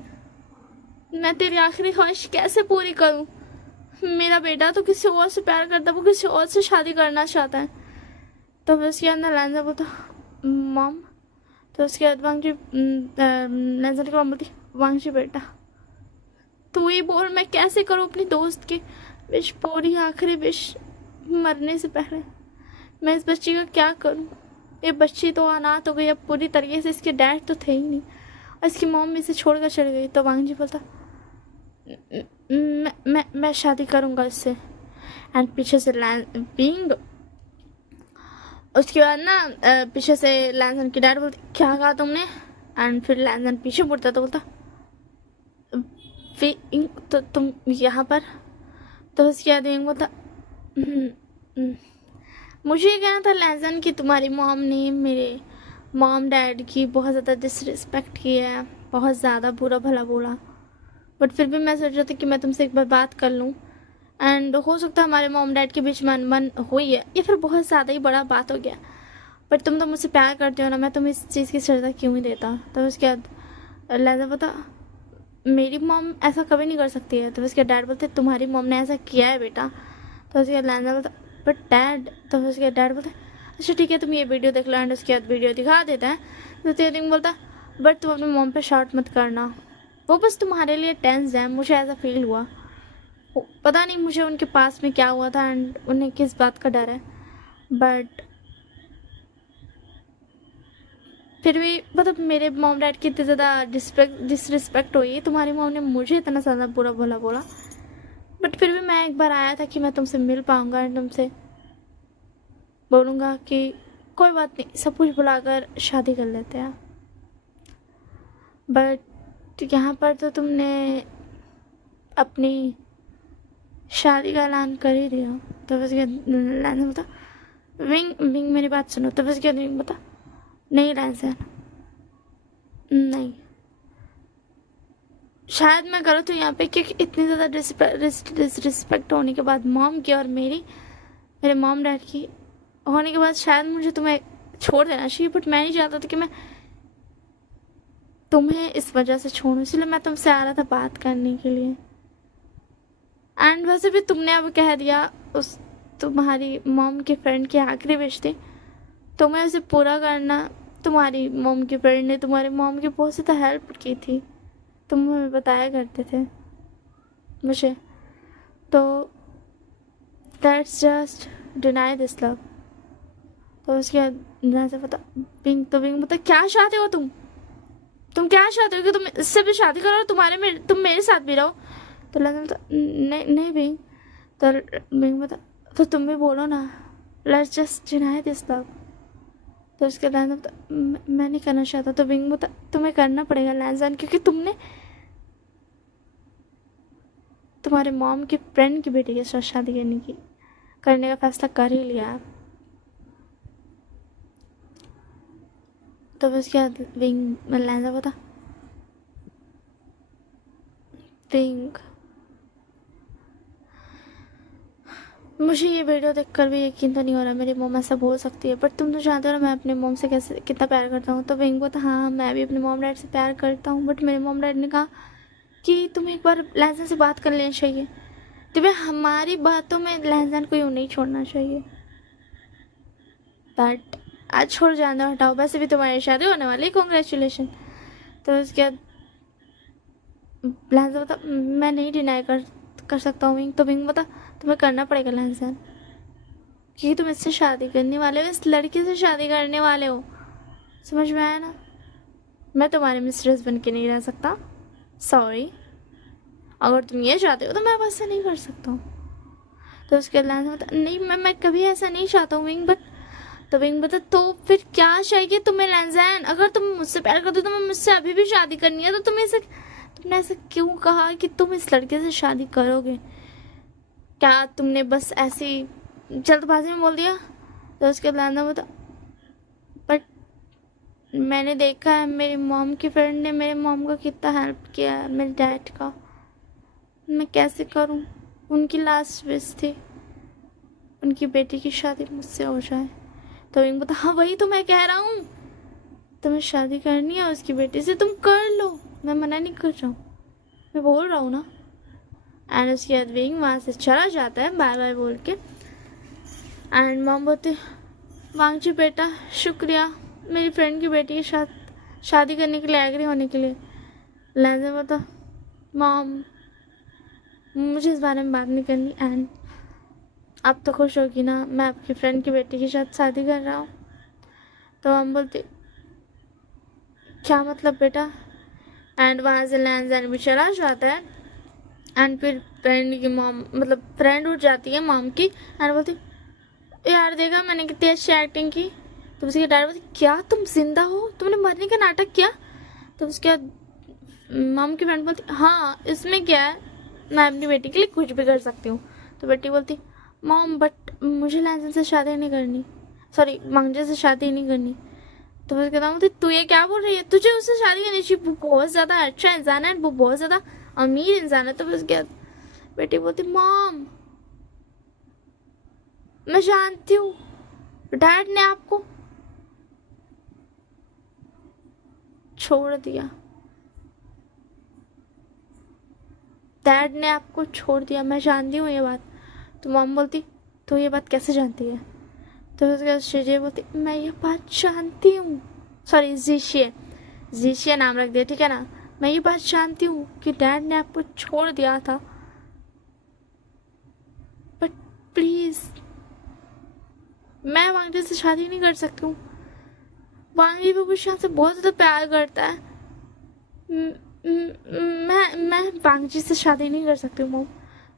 मैं तेरी आखिरी ख्वाहिश कैसे पूरी करूं, मेरा बेटा तो किसी और से प्यार करता है, वो किसी और से शादी करना चाहता है। तो फिर उसके बाद ना लैजन बोलता मॉम, तो उसके बाद वांगजी लैजन की मॉम बोलती वांगजी बेटा तू ये बोल मैं कैसे करूं अपनी दोस्त की विश पूरी, आखिरी विश मरने से पहले मैं इस बच्ची का क्या करूं, ये बच्ची तो अनाथ हो गई, अब पूरी तरीके से इसके डैड तो थे ही नहीं और इसकी मॉम इसे छोड़कर चली गई। तो वांगजी बोलता मैं शादी करूंगा इससे, एंड पीछे से बिंग, उसके बाद ना पीछे से लैंसन की डैड बोलते क्या कहा तुमने, एंड फिर लैंसन पीछे मुड़ता तो बोलता तो तुम यहाँ पर। तो उसके बाद बिंग बोलता मुझे ये कहना था लैंसन कि तुम्हारी मॉम ने मेरे मॉम डैड की बहुत ज़्यादा डिसरिस्पेक्ट की है, बहुत ज़्यादा बुरा भला बोला, बट फिर भी मैं सोच रहा था कि मैं तुमसे एक बार बात कर लूँ, एंड हो सकता है हमारे मॉम डैड के बीच मन हुई है या फिर बहुत ज़्यादा ही बड़ा बात हो गया, बट तुम तो मुझसे प्यार करते हो ना, मैं तुम्हें इस चीज़ की सजा क्यों ही देता। तो उसके बाद लैंसन बता मेरी मॉम ऐसा कभी नहीं कर सकती है। तो उसके डैड बोलते तुम्हारी मॉम ने ऐसा किया है बेटा। तो उसके बाद लैंसन बोलता बट डैड। तो उसके डैड बोलते अच्छा ठीक है तुम ये वीडियो देख लो, एंड उसके बाद वीडियो दिखा देता है। तो तेरिंग बोलता बट तुम अपनी मॉम पे शॉट मत करना, वो बस तुम्हारे लिए टेंस है, मुझे ऐसा फील हुआ, पता नहीं मुझे उनके पास में क्या हुआ था एंड उन्हें किस बात का डर है, बट फिर भी मतलब मेरे मॉम डैड की इतनी ज़्यादा डिसरिस्पेक्ट हुई, तुम्हारी मॉम ने मुझे इतना ज़्यादा बुरा भला बोला, बट फिर भी मैं एक बार आया था कि मैं तुमसे मिल पाऊँगा एंड तुमसे बोलूँगा कि कोई बात नहीं, सब कुछ भुलाकर शादी कर लेते हैं, बट यहाँ पर तो तुमने अपनी शादी का ऐलान कर ही दिया। तो बस लैंसन बता विंग मेरी बात सुनो। तो बस क्या विंग बता नहीं लैंसन नहीं, शायद मैं गलत हूँ यहाँ पे, क्योंकि इतनी ज़्यादा डिसरिस्पेक्ट होने के बाद मॉम की और मेरे मॉम डैड की होने के बाद शायद मुझे तुम्हें छोड़ देना चाहिए, बट मैं नहीं चाहता था कि मैं तुम्हें इस वजह से छोड़ूं, इसलिए मैं तुमसे आ रहा था बात करने के लिए। एंड वैसे भी तुमने अब कह दिया उस तुम्हारी मॉम के फ्रेंड की आखिरी विश थी, तुम्हें उसे पूरा करना, तुम्हारी मॉम की फ्रेंड ने तुम्हारी मॉम की बहुत ज़्यादा हेल्प की थी, तुम हमें बताया करते थे मुझे, तो let's just deny this love. तो उसके बाद से पता बिंग बता क्या चाहते हो तुम क्या चाहते हो कि तुम इससे भी शादी करो और तुम मेरे साथ भी रहो। तो लैंसन बता नहीं बिंग। तो बिंग बता तो तुम भी बोलो ना let's just deny this love. तो उसके लैंसन बता मैं नहीं करना चाहता। तो बिंग बता तुम्हें करना पड़ेगा लैंसन, क्योंकि तुमने तुम्हारे मॉम की फ्रेंड की बेटी के साथ शादी करने का फैसला कर ही लिया है। तो बस क्या विंग लैंसन बता विंग मुझे ये वीडियो देखकर भी यकीन तो नहीं हो रहा मेरी मॉम ऐसा बोल सकती है, पर तुम तो जानते हो ना मैं अपने मॉम से कितना प्यार करता हूँ। तो विंग बता हाँ मैं भी अपने मॉम डैड से प्यार करता हूँ, बट मेरे मॉम डैड ने कहा कि तुम्हें एक बार लैंसन से बात कर लेनी चाहिए, तुम्हें हमारी बातों में लैंसन को यूँ नहीं छोड़ना चाहिए, बट आज छोड़ जाना हटाओ, वैसे भी तुम्हारी शादी होने वाली है, कॉन्ग्रेचुलेशन। तो उसके बाद लैंसन बता मैं नहीं डिनाई कर सकता हूँ विंग। तो विंग बता तुम्हें करना पड़ेगा लैंसन, क्योंकि तुम इससे शादी करने वाले हो, इस लड़की से शादी करने वाले हो, समझ में आया ना। मैं तुम्हारे मिस्ट्रेस बन के नहीं रह सकता, सॉरी, अगर तुम ये चाहते हो तो मैं बस से नहीं कर सकता हूँ। तो उसके लैंसन बता नहीं मैं कभी ऐसा नहीं चाहता हूँ विंग, बट तो विंग बता तो फिर क्या चाहिए तुम्हें लैंसन, अगर तुम मुझसे प्यार करते हो तो मैं मुझसे अभी भी शादी करनी है, तो तुमने ऐसा क्यों कहा कि तुम इस लड़के से शादी करोगे, क्या तुमने बस ऐसी जल्दबाजी में बोल दिया। तो उसके लैंसन बता बट मैंने देखा है मेरी मॉम की फ्रेंड ने मेरे मॉम को कितना हेल्प किया है, मेरे डैड का, मैं कैसे करूं, उनकी लास्ट विश थी उनकी बेटी की शादी मुझसे हो जाए। तो विंग बता हाँ वही तो मैं कह रहा हूँ, तुम्हें शादी करनी है उसकी बेटी से, तुम कर लो, मैं मना नहीं कर रहा हूँ, मैं बोल रहा हूँ ना। एंड उसके बाद विंग वहाँ से चला जाता है बाय बाय बोल के। एंड मॉम बोलती वांगची बेटा शुक्रिया मेरी फ्रेंड की बेटी के साथ शादी करने के लिए एग्री होने के लिए। लैंसन बता मॉम मुझे इस बारे में बात नहीं करनी, एंड आप तो खुश होगी ना मैं आपकी फ्रेंड की बेटी के साथ शादी कर रहा हूँ। तो हम बोलते क्या मतलब बेटा। एंड वहाँ से लैंसन भी चला जाता है। एंड फिर फ्रेंड की मॉम मतलब फ्रेंड उठ जाती है मॉम की एंड बोलती यार देखा मैंने कितनी अच्छी एक्टिंग की। तो उसके डैड बोलती क्या तुम जिंदा हो, तुमने मरने का नाटक किया। तो उसके मॉम की फ्रेंड बोलती हाँ इसमें क्या है, मैं अपनी बेटी के लिए कुछ भी कर सकती हूँ। तो बेटी बोलती मॉम बट मुझे लैंसन से शादी नहीं करनी, सॉरी मंगजे से शादी नहीं करनी। तो मैं कहता हूँ तू ये क्या बोल रही है, तुझे उससे शादी करनी चाहिए, वो बहुत ज़्यादा अच्छा इंसान है, वो बहुत ज़्यादा अमीर इंसान है। तो फिर उसके बाद बेटी बोलती मॉम मैं जानती हूँ डैड ने आपको छोड़ दिया, डैड ने आपको छोड़ दिया, मैं जानती हूँ ये बात। तो मॉम बोलती तो ये बात कैसे जानती है। तो उसके बाद श्रीजय बोलती मैं ये बात जानती हूँ, सॉरी जीशिया नाम रख दिया ठीक है ना, मैं ये बात जानती हूँ कि डैड ने आपको छोड़ दिया था, बट प्लीज़ मैं वांगजी से शादी नहीं कर सकती हूँ। वांगजी बबूशान से बहुत ज़्यादा प्यार करता है, मैं वांगजी से शादी नहीं कर सकती हूँ मॉम।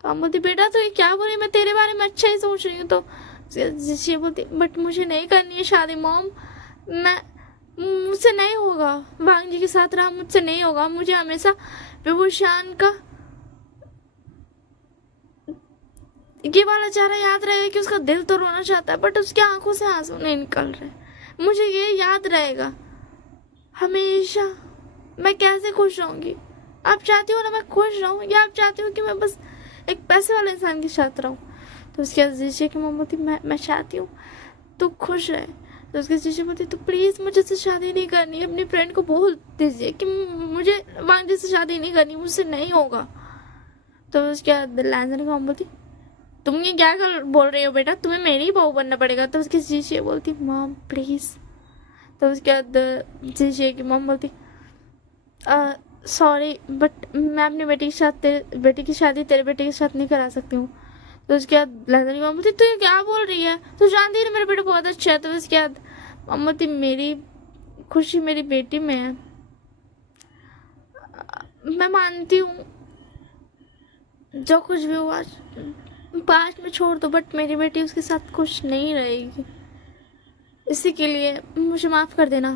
तो हम बोलती बेटा तो ये क्या बोल रही, मैं तेरे बारे में अच्छा ही सोच रही हूँ। तो ये बोलती बट मुझे नहीं करनी है शादी मॉम, मैं मुझसे नहीं होगा, वांगजी के साथ रहा मुझसे नहीं होगा, मुझे हमेशा विभूषण का ये वाला चेहरा याद रहेगा कि उसका दिल तो रोना चाहता है बट उसकी आंखों से आंसू नहीं निकल रहे, मुझे ये याद रहेगा हमेशा। मैं कैसे खुश रहूँगी, आप चाहती हो ना मैं खुश रहूँ या आप चाहती हो कि मैं बस एक पैसे वाले इंसान के साथ रहूँ। तो उसके बाद जीशे की मम्मी बोलती मैं चाहती हूँ तू खुश रहे। तो उसके जीशे बोलती तो प्लीज़ मुझे से शादी नहीं करनी, अपनी फ्रेंड को बोल दीजिए कि मुझे वांगजी से शादी नहीं करनी, मुझसे नहीं होगा। तो उसके बाद लैंसन की मम्मी बोलती तुम ये क्या बोल रही हो बेटा, तुम्हें मेरी ही बहू बनना पड़ेगा। तो उसकी जीशे बोलती मॉम प्लीज़। तो उसके बाद जीशे की मॉम बोलती सॉरी बट मैं अपनी बेटी के साथ बेटी की शादी तेरे बेटे के साथ नहीं करा सकती हूँ। तो उसके बाद लैंसन की मम्मी बोलती तू ये क्या बोल रही है, तू जानती है मेरा बेटा बहुत अच्छा है। तो उसके बाद मम्मी बोलती मेरी खुशी मेरी बेटी में है, मैं मानती हूँ जो कुछ भी हुआ पास्ट में छोड़ दो बट मेरी बेटी उसके साथ खुश नहीं रहेगी, इसी के लिए मुझे माफ़ कर देना,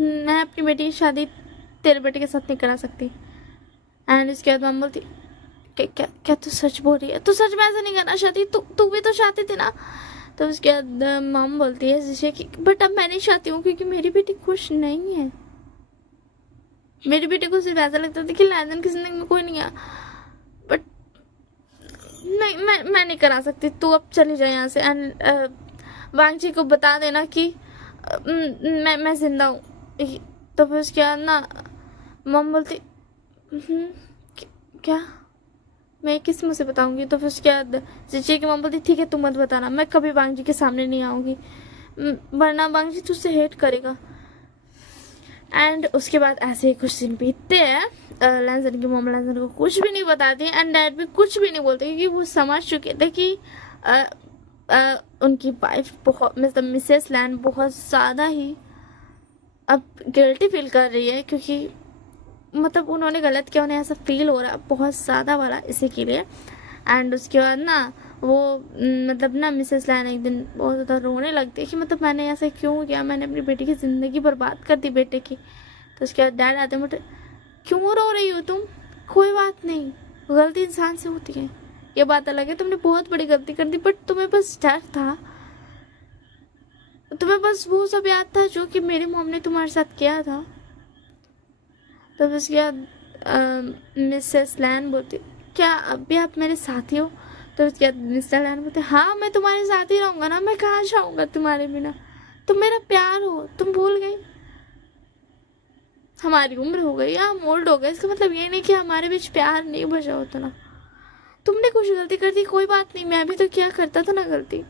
मैं अपनी बेटी की शादी तेरे बेटे के साथ नहीं करा सकती। एंड इसके बाद मम बोलती क्या क्या तू सच बोल रही है, तू सच में ऐसा नहीं करना चाहती, तू भी तो चाहती थी ना। तो उसके बाद मम बोलती है जिसे कि बट अब मैं नहीं चाहती हूँ क्योंकि मेरी बेटी खुश नहीं है, मेरी बेटी को सिर्फ ऐसा लगता था कि लैंसन की जिंदगी में कोई नहीं है, बट नहीं मैं नहीं करा सकती, तू अब चली जाए यहाँ से। एंड वांगजी को बता देना कि मैं जिंदा हूँ। तो फिर उसके बाद ना मम बोलती क्या मैं किस मुँह से बताऊंगी। तो फिर उसके बाद जीजे की मम बोलती ठीक है तू मत बताना, मैं कभी वांगजी के सामने नहीं आऊँगी वरना वांगजी तुझसे हेट करेगा। एंड उसके बाद ऐसे ही कुछ दिन बीतते हैं, लैंसन की मॉम लैंसन को कुछ भी नहीं बताती एंड डैड भी कुछ भी नहीं बोलते क्योंकि वो समझ चुके थे कि उनकी वाइफ बहुत मतलब मिसेस लैन बहुत ज़्यादा ही अब गिल्टी फील कर रही है क्योंकि मतलब उन्होंने गलत किया, उन्हें ऐसा फील हो रहा है बहुत ज़्यादा वाला इसी के लिए। एंड उसके बाद ना वो मतलब ना मिसेस लैन एक दिन बहुत ज़्यादा रोने लगती है कि मतलब मैंने ऐसा क्यों किया, मैंने अपनी बेटी की ज़िंदगी बर्बाद कर दी बेटे की। तो उसके बाद डैड आते मुझे क्यों रो रही हो तुम, कोई बात नहीं, गलती इंसान से होती है, ये बात अलग है तुमने बहुत बड़ी गलती कर दी बट तुम्हें बस डर था, तुम्हें बस वो सब याद था जो कि मेरी मॉम ने तुम्हारे साथ किया था। तो उसके बाद मिसेस लैन बोलती क्या अब भी आप मेरे साथी हो। तो उसके बाद मिस्टर लैन बोलते हाँ मैं तुम्हारे साथ ही रहूँगा ना, मैं कहाँ जाऊँगा तुम्हारे बिना, तुम मेरा प्यार हो, तुम भूल गई, हमारी उम्र हो गई या हम ओल्ड हो गए, इसका मतलब ये नहीं कि हमारे बीच प्यार नहीं बचा होता ना, तुमने कुछ गलती कर दी कोई बात नहीं, मैं भी तो क्या करता था ना गलती,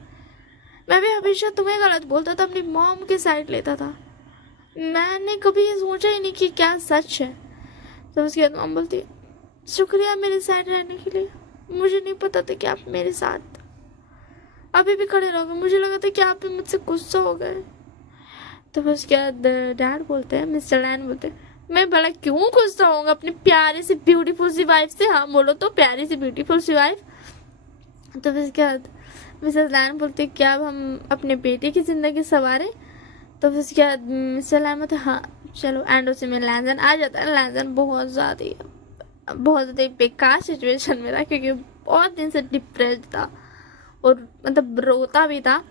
मैं भी हमेशा तुम्हें गलत बोलता था, अपनी मॉम की साइड लेता था, मैंने कभी ये सोचा ही नहीं कि क्या सच है। तो उसके बाद मॉम बोलती शुक्रिया मेरे साइड रहने के लिए, मुझे नहीं पता था कि आप मेरे साथ अभी भी खड़े रहोगे, मुझे लगा था कि आप भी मुझसे गुस्सा हो गए। तो फिर उसके बाद डैड बोलते हैं मिस्टर लैन बोलते हैं मैं भला क्यों गुस्सा होऊंगा अपनी प्यारी सी ब्यूटीफुल सी वाइफ से। हाँ बोलो तो, प्यारी सी ब्यूटीफुल सी वाइफ। तो फिर उसके बाद मिसेस लैन बोलती क्या अब हम अपने बेटे की ज़िंदगी संवारें। तो फिर उसके बाद मिसेस लैन बोलते हाँ चलो। एंड उसी में लैंजन आ जाता है। लैंजन बहुत ज़्यादा बेकार सिचुएशन में था, क्योंकि बहुत दिन से डिप्रेस्ड था और मतलब रोता भी था।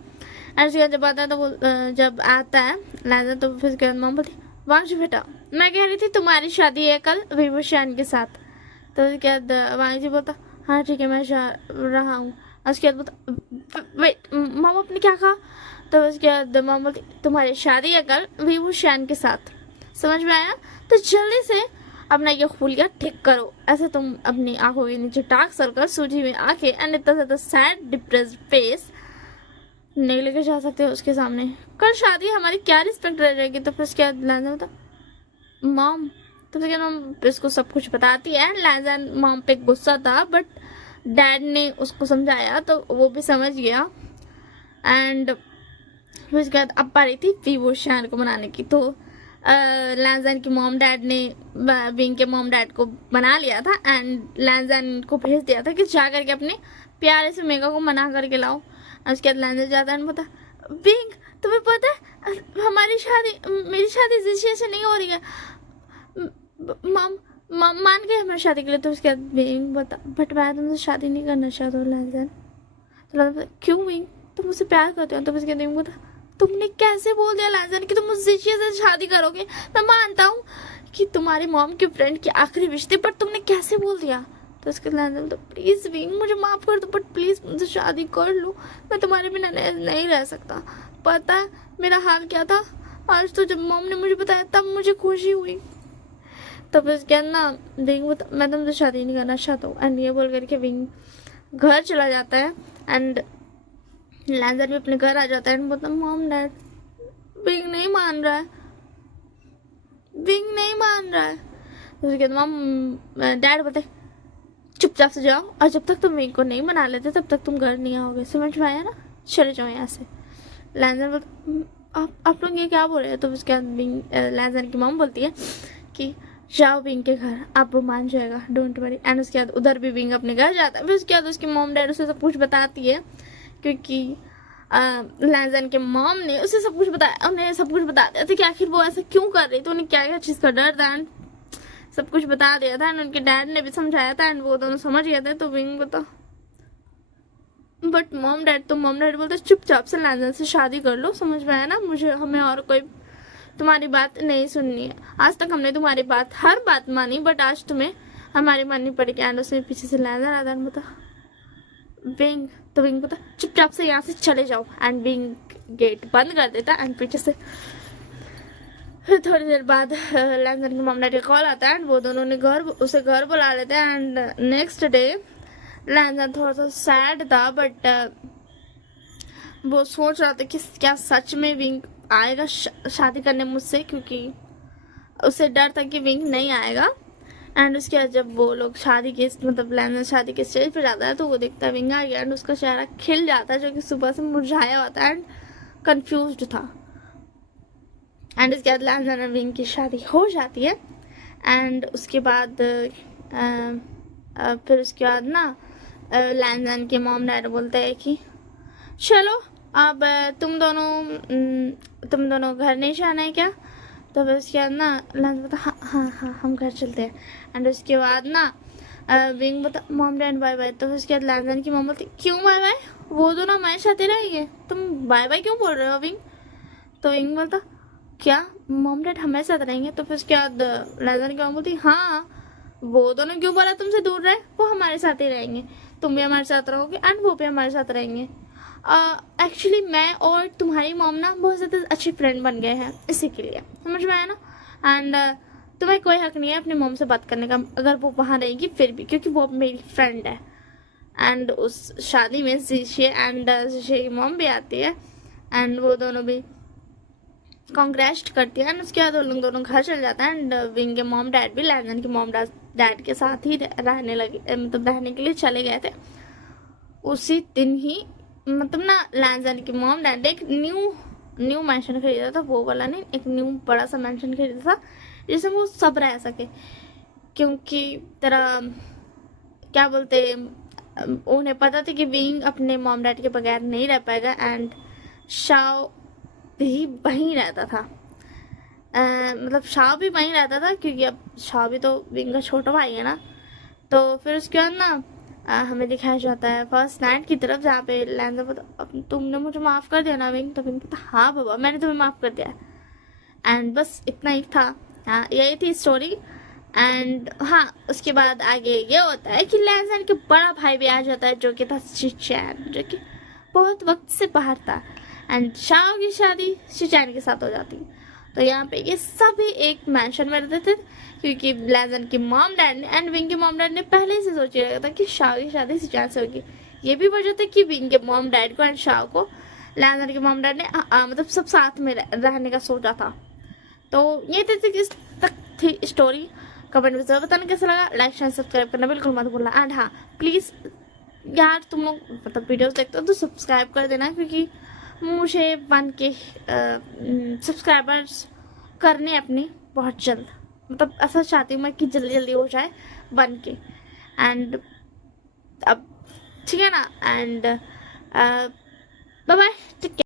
एंड उसके बाद जब आता है तो जब आता है लैंजन, तो फिर उसके बाद मॉम बोलती वांशु बेटा मैं कह रही थी तुम्हारी शादी है कल विभूषण के साथ। तो उसके बाद वांशु बोलता हाँ ठीक है मैं जा रहा हूँ। उसके बाद बोलता वेट मॉम आपने क्या कहा। तो उसके बाद मॉम बोलती तुम्हारी शादी है कल विभूषण के साथ, समझ में आया। तो जल्दी से अपना ये हुलिया ठीक करो, ऐसे तुम अपनी आंखों के नीचे डार्क सर्कल, सूजी में आंखें एंड इतना ज़्यादा सैड डिप्रेस्ड फेस नहीं लेके जा सकते हो उसके सामने। कल शादी हमारी क्या रिस्पेक्ट रह जाएगी। तो फिर उसके बाद लैंजन होता मॉम। तो फिर मॉम इसको सब कुछ बताती है। लैंजन मॉम पे गुस्सा था, बट डैड ने उसको समझाया तो वो भी समझ गया। एंड फिर उसके बाद अब पारी थी विभूषण को मनाने की। तो लैंजन की मॉम डैड ने विंग के मॉम डैड को बना लिया था एंड लैंजन को भेज दिया था कि जा करके अपने प्यारे से मेगा को मना करके लाओ। उसके बाद लैंजन जाता है बोलता विंग तुम्हें पता है हमारी शादी, मेरी शादी जिशी से नहीं हो रही है, मॉम मान गए हमारी शादी के लिए। तो उसके बाद विंग बोलता बट मैं तुमसे शादी नहीं करना चाहता हूँ लैंजन। तो लैंजन क्यों विंग तुम मुझसे प्यार करते हो। तो उसके बाद विंग बोलता तुमने कैसे बोल दिया लैंजन कि तुम मुझसे से शादी करोगे। मैं मानता हूँ कि तुम्हारी मॉम की फ्रेंड की आखिरी विश थी, पर तुमने कैसे बोल दिया। तो उसके लैंजन बोलता प्लीज़ विंग मुझे माफ़ कर दो, बट प्लीज़ मुझसे शादी कर लो, मैं तुम्हारे बिना नहीं रह सकता। पता है मेरा हाल क्या था आज। तो जब मॉम ने मुझे बताया तब मुझे खुशी हुई। तो फिर उसके ना विंग बोलता मैं तुमसे शादी नहीं करना चाहता हूँ। एंड ये बोल करके विंग घर चला जाता है। एंड लैंजन भी अपने घर आ जाता है एंड बोलता मॉम डैड विंग नहीं मान रहा है, विंग नहीं मान रहा है। तो उसके बाद मॉम डैड बोलते चुपचाप से जाओ और जब तक तुम विंग को नहीं मना लेते तब तक तुम घर नहीं आओगे, समझ में आया ना, चले जाओ यहाँ से। लैंजन बोलता आप लोग ये क्या बोल रहे हैं। तो उसके बाद विंग लैंजन की मॉम बोलती है कि जाओ विंग के घर, आप वो मान जाएगा, डोंट वरी। एंड उसके बाद उधर भी विंग अपने घर जाता है। फिर उसके बाद उसकी मॉम डैड उसे सब कुछ बताती है, क्योंकि लैंजन के मॉम ने उसे सब कुछ बताया, उन्हें सब कुछ बता दिया था कि आखिर वो ऐसा क्यों कर रही थी, उन्हें क्या क्या चीज़ का डर था एंड सब कुछ बता दिया था। एंड उनके डैड ने भी समझाया था एंड वो दोनों समझ गए थे। तो विंग बता बट मॉम डैड बोलते चुपचाप से लैंजन से शादी कर लो, समझ में आया ना, मुझे हमें और कोई तुम्हारी बात नहीं सुननी है। आज तक हमने तुम्हारी बात हर बात मानी, बट आज तुम्हें हमारी माननी पड़ेगी। एंड उसमें पीछे से लैंजन आता है बता विंग। तो विंग बता चुपचाप से यहाँ से चले जाओ। एंड विंग गेट बंद कर देता एंड पीछे से फिर थोड़ी देर बाद लैंजन के मॉम डैड का कॉल आता है एंड वो दोनों ने उसे घर बुला लेते हैं। एंड नेक्स्ट डे लैंजन थोड़ा सा सैड था, बट वो सोच रहा था कि क्या सच में विंग आएगा शादी करने मुझसे, क्योंकि उसे डर था कि विंग नहीं आएगा। एंड उसके बाद जब वो लोग शादी के मतलब लैंजन शादी के स्टेज पर जाता है तो वो देखता है विंग आ गया एंड उसका चेहरा खिल जाता है, जो कि सुबह से मुरझाया होता है एंड कंफ्यूज्ड था। एंड उसके बाद लैंजन और विंग की शादी हो जाती है। एंड उसके बाद फिर उसके बाद ना लैंजन के मॉम डैड बोलते हैं कि चलो अब तुम दोनों घर नहीं जाना है क्या। तो फिर उसके बाद ना लैंजन बोलता हाँ हम घर चलते हैं। एंड उसके बाद ना विंग बोलता मॉम डैड बाय बाय। तो फिर उसके बाद लैंजन की मॉम बोलती क्यों बाय बाय, वो दोनों हमारे साथ ही रहेंगे, तुम बाय बाय क्यों बोल रहे हो विंग। तो विंग बोलता क्या मॉम डैड हमारे साथ रहेंगे। तो फिर उसके बाद लैंजन की मॉम बोलती हाँ वो दोनों क्यों बोला तुमसे दूर रहे, वो हमारे साथ ही रहेंगे, तुम भी हमारे साथ रहोगे एंड वो भी हमारे साथ रहेंगे। एक्चुअली मैं और तुम्हारी मॉम ना बहुत ज़्यादा अच्छे फ्रेंड बन गए हैं, इसी के लिए, समझ में आया ना। एंड तुम्हें कोई हक नहीं है अपनी मॉम से बात करने का, अगर वो वहाँ रहेगी फिर भी, क्योंकि वो मेरी फ्रेंड है। एंड उस शादी में जीशे एंड जीशे की मॉम भी आती है एंड वो दोनों भी कॉन्ग्रेस्ट करती है। एंड उसके बाद वो लोग दोनों घर चल जाता है एंड विंग के मॉम डैड भी लैंजन के मॉम डैड के साथ ही रहने लगे, मतलब रहने के लिए चले गए थे। उसी दिन ही मतलब ना लैंजन की मॉम डैड एक न्यू न्यू मैंशन खरीदा था, वो वाला नहीं, एक न्यू बड़ा सा मैंशन खरीदा था जिसमें वो सब रह सके, क्योंकि तेरा क्या बोलते, उन्हें पता था कि विंग अपने मॉम डैड के बगैर नहीं रह पाएगा, एंड शाओ भी वहीं रहता था। मतलब शाओ भी वहीं रहता था क्योंकि अब शाओ भी तो विंग का छोटा भाई है ना। तो फिर उसके बाद ना हमें दिखाया जाता है फर्स्ट नाइट की तरफ, जहाँ पे लैंजा पता अब तुमने मुझे माफ़ कर दिया ना विंग, तो विंग पता हाँ बाबा मैंने तुम्हें माफ़ कर दिया। एंड बस इतना ही था, हाँ यही थी स्टोरी। एंड हाँ उसके बाद आगे ये होता है कि लैंजन के बड़ा भाई भी आ जाता है जो कि था शिचैन, जो कि बहुत वक्त से बाहर था, एंड शाओ की शादी शिचैन के साथ हो जाती। तो यहाँ पे ये सभी एक मैंशन में रहते थे क्योंकि लैंजन की मॉम डैड ने एंड विंग के मॉम डैड ने पहले से सोच रखा था कि शाओ की शादी शिचैन से होगी। ये भी वजह था कि विंग के मॉम डैड को एंड शाओ को लैंजन के मॉम डैड ने मतलब सब साथ में रहने का सोचा था। तो ये तक थी स्टोरी। कमेंट में जरूर बताना कैसा लगा, लाइक शेयर सब्सक्राइब करना बिल्कुल मत भूलना। एंड हाँ प्लीज़ यार तुम लोग मतलब वीडियोस देखते हो तो सब्सक्राइब कर देना, क्योंकि मुझे 1K सब्सक्राइबर्स करने अपनी बहुत जल्द, मतलब ऐसा चाहती हूँ मैं कि जल्दी जल्दी हो जाए 1K। एंड अब ठीक है ना, and bye bye, take care.